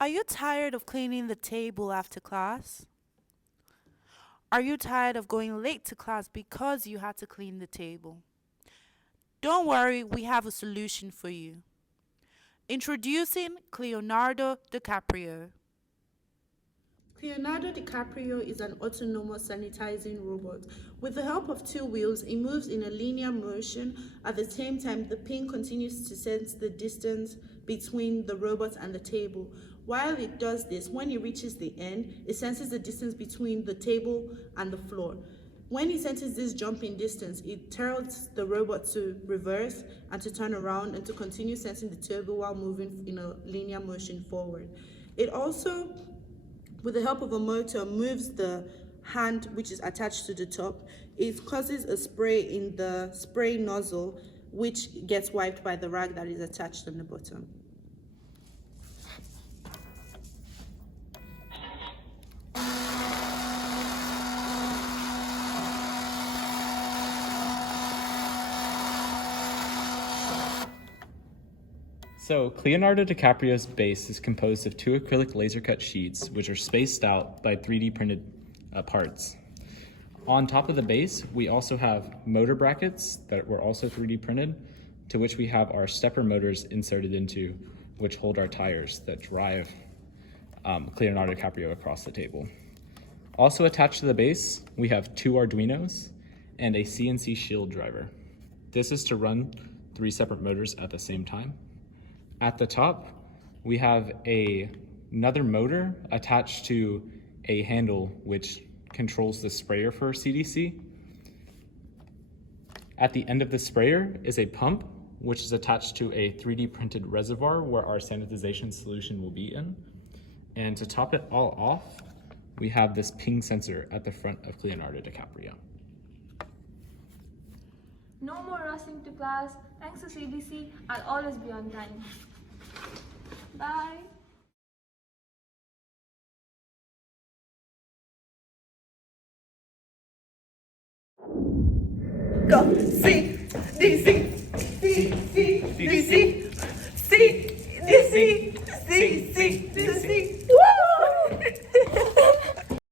Are you tired of cleaning the table after class? Are you tired of going late to class because you had to clean the table? Don't worry, we have a solution for you. Introducing Cleanardo di Caprio. Cleanardo di Caprio is an autonomous sanitizing robot. With the help of two wheels, it moves in a linear motion. At the same time, the pin continues to sense the distance between the robot and the table. While it does this, when it reaches the end, it senses the distance between the table and the floor. When it senses this jump in distance, it tells the robot to reverse and to turn around and to continue sensing the table while moving in a linear motion forward. It also, with the help of a motor, moves the hand which is attached to the top. It causes a spray in the spray nozzle, which gets wiped by the rag that is attached on the bottom. So, Cleanardo DiCaprio's base is composed of two acrylic laser cut sheets, which are spaced out by 3D printed parts. On top of the base, we also have motor brackets that were also 3D printed, to which we have our stepper motors inserted into, which hold our tires that drive Cleanardo DiCaprio across the table. Also attached to the base, we have two Arduinos and a CNC shield driver. This is to run 3 separate motors at the same time. At the top, we have another motor attached to a handle which controls the sprayer for CDC. At the end of the sprayer is a pump which is attached to a 3D printed reservoir where our sanitization solution will be in. And to top it all off, we have this ping sensor at the front of Cleanardo DiCaprio. No more rushing to class. Thanks to CDC, I'll always be on time. Bye. Go, CDC.